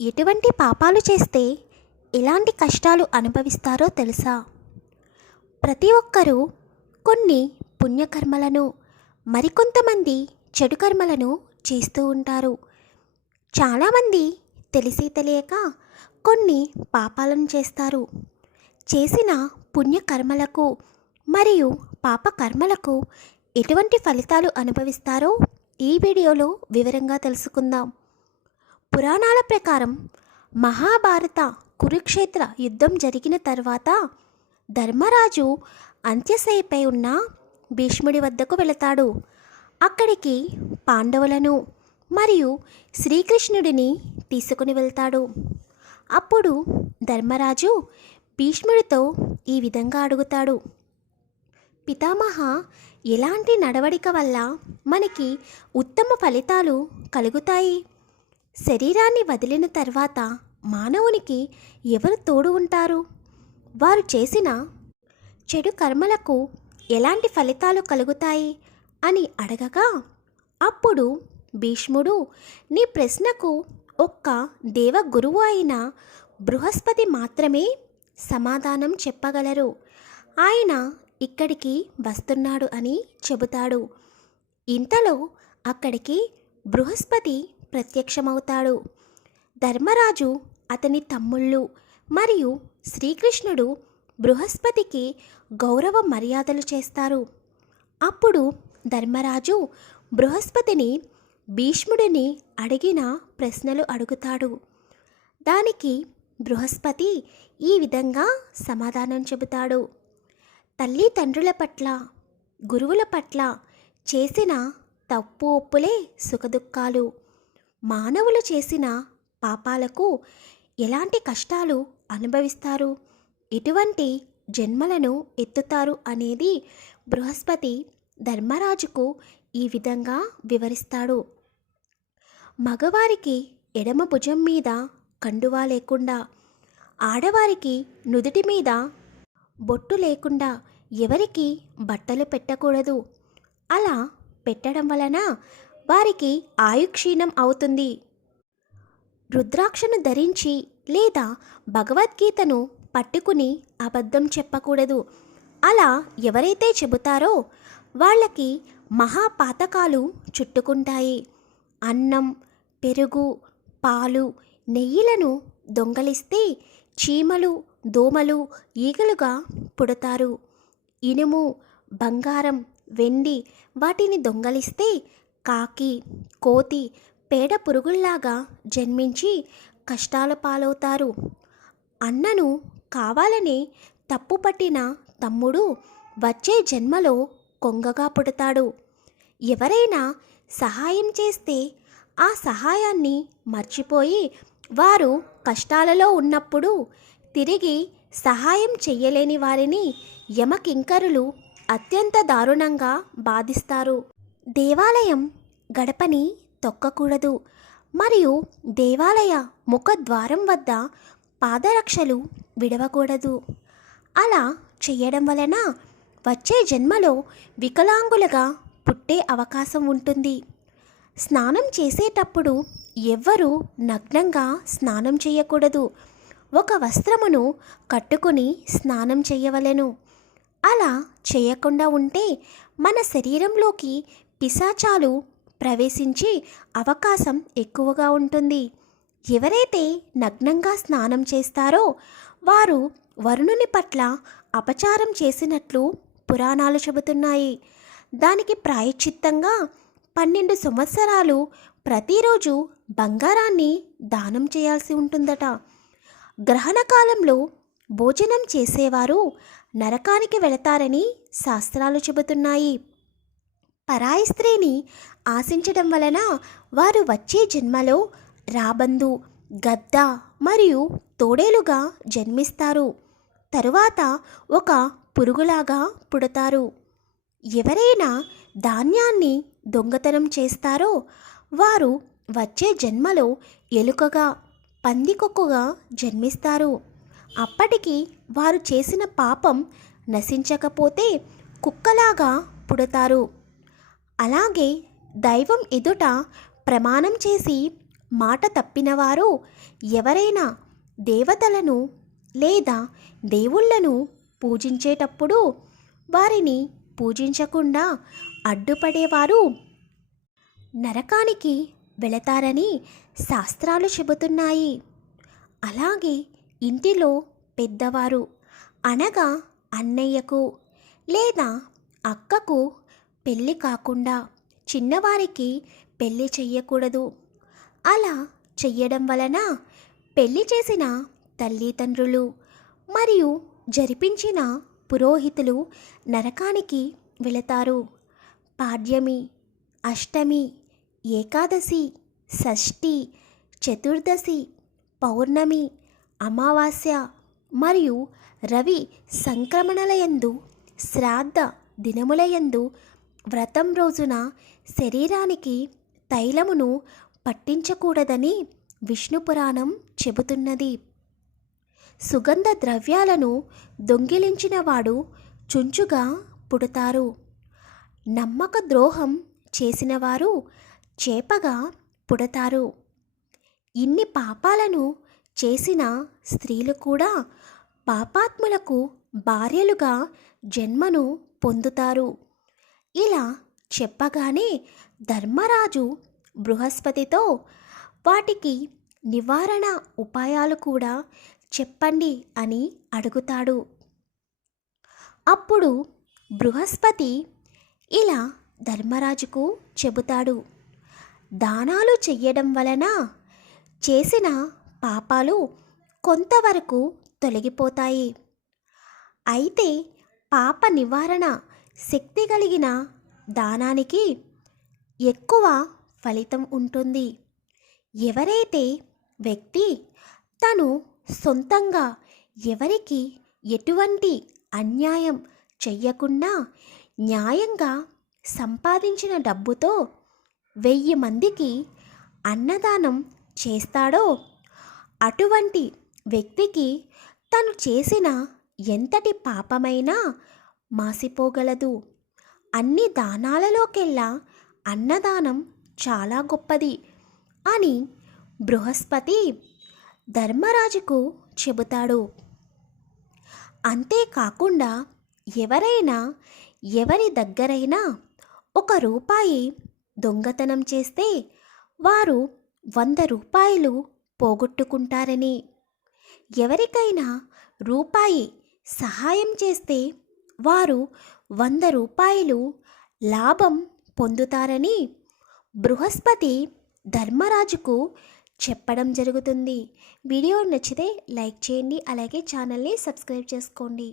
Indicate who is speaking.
Speaker 1: ఎటువంటి పాపాలు చేస్తే ఎలాంటి కష్టాలు అనుభవిస్తారో తెలుసా? ప్రతి ఒక్కరూ కొన్ని పుణ్యకర్మలను మరికొంతమంది చెడు కర్మలను చేస్తూ ఉంటారు. చాలామంది తెలిసి తెలియక కొన్ని పాపాలను చేస్తారు. చేసిన పుణ్యకర్మలకు మరియు పాపకర్మలకు ఎటువంటి ఫలితాలు అనుభవిస్తారో ఈ వీడియోలో వివరంగా తెలుసుకుందాం. పురాణాల ప్రకారం మహాభారత కురుక్షేత్ర యుద్ధం జరిగిన తర్వాత ధర్మరాజు అంత్యశయపై ఉన్న భీష్ముడి వద్దకు వెళతాడు. అక్కడికి పాండవులను మరియు శ్రీకృష్ణుడిని తీసుకుని వెళ్తాడు. అప్పుడు ధర్మరాజు భీష్ముడితో ఈ విధంగా అడుగుతాడు. పితామహ ఎలాంటి నడవడిక వల్ల మనకి ఉత్తమ ఫలితాలు కలుగుతాయి? శరీరాన్ని వదిలిన తర్వాత మానవునికి ఎవరు తోడు ఉంటారు? వారు చేసిన చెడు కర్మలకు ఎలాంటి ఫలితాలు కలుగుతాయి అని అడగగా అప్పుడు భీష్ముడు నీ ప్రశ్నకు ఒక్క దేవగురువు అయిన బృహస్పతి మాత్రమే సమాధానం చెప్పగలరు. ఆయన ఇక్కడికి వస్తున్నాడు అని చెబుతాడు. ఇంతలో అక్కడికి బృహస్పతి ప్రత్యక్షమవుతాడు. ధర్మరాజు అతని తమ్ముళ్ళు మరియు శ్రీకృష్ణుడు బృహస్పతికి గౌరవ మర్యాదలు చేస్తారు. అప్పుడు ధర్మరాజు బృహస్పతిని భీష్ముడిని అడిగిన ప్రశ్నలు అడుగుతాడు. దానికి బృహస్పతి ఈ విధంగా సమాధానం చెబుతాడు. తల్లిదండ్రుల పట్ల గురువుల పట్ల చేసిన తప్పు ఒప్పులే సుఖదుఖాలు. మానవులు చేసిన పాపాలకు ఎలాంటి కష్టాలు అనుభవిస్తారు? ఎటువంటి జన్మలను ఎత్తుతారు అనేది బృహస్పతి ధర్మరాజుకు ఈ విధంగా వివరిస్తాడు. మగవారికి ఎడమ భుజం మీద కండువా లేకుండా ఆడవారికి నుదుటి మీద బొట్టు లేకుండా ఎవరికి బట్టలు పెట్టకూడదు. అలా పెట్టడం వలన వారికి ఆయుక్షీణం అవుతుంది. రుద్రాక్షను ధరించి లేదా భగవద్గీతను పట్టుకుని అబద్ధం చెప్పకూడదు. అలా ఎవరైతే చెబుతారో వాళ్ళకి మహాపాతకాలు చుట్టుకుంటాయి. అన్నం పెరుగు పాలు నెయ్యిలను దొంగలిస్తే చీమలు దోమలు ఈగలుగా పుడతారు. ఇనుము బంగారం వెండి వాటిని దొంగలిస్తే కాకి కోతి పేడ పురుగుల్లాగా జన్మించి కష్టాల పాలవుతారు. అన్నను కావాలని తప్పు పట్టిన తమ్ముడు వచ్చే జన్మలో కొంగగా పుడతాడు. ఎవరైనా సహాయం చేస్తే ఆ సహాయాన్ని మర్చిపోయి వారు కష్టాలలో ఉన్నప్పుడు తిరిగి సహాయం చెయ్యలేని వారిని యమకింకరులు అత్యంత దారుణంగా బాధిస్తారు. దేవాలయం గడపని తొక్కకూడదు. మరియు దేవాలయ ముఖద్వారం వద్ద పాదరక్షలు విడవకూడదు. అలా చేయడం వలన వచ్చే జన్మలో వికలాంగులుగా పుట్టే అవకాశం ఉంటుంది. స్నానం చేసేటప్పుడు ఎవ్వరూ నగ్నంగా స్నానం చేయకూడదు. ఒక వస్త్రమును కట్టుకుని స్నానం చేయవలెను. అలా చేయకుండా ఉంటే మన శరీరంలోకి పిశాచాలు ప్రవేశించి అవకాశం ఎక్కువగా ఉంటుంది. ఎవరైతే నగ్నంగా స్నానం చేస్తారో వారు వరుణుని పట్ల అపచారం చేసినట్లు పురాణాలు చెబుతున్నాయి. దానికి ప్రాయశ్చిత్తంగా పన్నెండు సంవత్సరాలు ప్రతిరోజు బంగారాన్ని దానం చేయాల్సి ఉంటుందట. గ్రహణ కాలంలో భోజనం చేసేవారు నరకానికి వెళతారని శాస్త్రాలు చెబుతున్నాయి. పరాయి స్త్రీని ఆశించడం వలన వారు వచ్చే జన్మలో రాబందు గద్ద మరియు తోడేలుగా జన్మిస్తారు. తరువాత ఒక పురుగులాగా పుడతారు. ఎవరైనా ధాన్యాన్ని దొంగతనం చేస్తారో వారు వచ్చే జన్మలో ఎలుకగా పందికొక్కుగా జన్మిస్తారు. అప్పటికి వారు చేసిన పాపం నశించకపోతే కుక్కలాగా పుడతారు. అలాగే దైవం ఎదుట ప్రమాణం చేసి మాట తప్పినవారు ఎవరైనా దేవతలను లేదా దేవుళ్ళను పూజించేటప్పుడు వారిని పూజించకుండా అడ్డుపడేవారు నరకానికి వెళతారని శాస్త్రాలు చెబుతున్నాయి. అలాగే ఇంటిలో పెద్దవారు అనగా అన్నయ్యకు లేదా అక్కకు పెళ్ళి కాకుండా చిన్నవారికి పెళ్ళి చెయ్యకూడదు. అలా చెయ్యడం వలన పెళ్ళి చేసిన తల్లిదండ్రులు మరియు జరిపించిన పురోహితులు నరకానికి వెళతారు. పాడ్యమి అష్టమి ఏకాదశి షష్ఠి చతుర్దశి పౌర్ణమి అమావాస్య మరియు రవి సంక్రమణలయందు శ్రాద్ధ దినములయందు వ్రతం రోజున శరీరానికి తైలమును పట్టించకూడదని విష్ణు పురాణం చెబుతున్నది. సుగంధ ద్రవ్యాలను దొంగిలించినవాడు చుంచుగా పుడతారు. నమ్మక ద్రోహం చేసినవారు చేపగా పుడతారు. ఇన్ని పాపాలను చేసిన స్త్రీలు కూడా పాపాత్ములకు భార్యలుగా జన్మను పొందుతారు. ఇలా చెప్పగానే ధర్మరాజు బృహస్పతితో వాటికి నివారణ ఉపాయాలు కూడా చెప్పండి అని అడుగుతాడు. అప్పుడు బృహస్పతి ఇలా ధర్మరాజుకు చెబుతాడు. దానాలు చెయ్యడం వలన చేసిన పాపాలు కొంతవరకు తొలగిపోతాయి. అయితే పాప నివారణ శక్తి కలిగిన దానానికి ఎక్కువ ఫలితం ఉంటుంది. ఎవరైతే వ్యక్తి తను సొంతంగా ఎవరికి ఎటువంటి అన్యాయం చెయ్యకుండా న్యాయంగా సంపాదించిన డబ్బుతో వెయ్యి మందికి అన్నదానం చేస్తాడో అటువంటి వ్యక్తికి తను చేసిన ఎంతటి పాపమైనా మాసిపోగలదు. అన్ని దానాలలోకెల్లా అన్నదానం చాలా గొప్పది. అని బృహస్పతి ధర్మరాజుకు చెబుతాడు. అంతేకాకుండా ఎవరైనా ఎవరి దగ్గరైనా ఒక రూపాయి దొంగతనం చేస్తే వారు వంద రూపాయలు పోగొట్టుకుంటారని. ఎవరికైనా రూపాయి సహాయం చేస్తే వారు వంద రూపాయలు లాభం పొందుతారని బృహస్పతి ధర్మరాజుకు చెప్పడం జరుగుతుంది. వీడియో నచ్చితే లైక్ చేయండి అలాగే ఛానల్ని సబ్స్క్రైబ్ చేసుకోండి.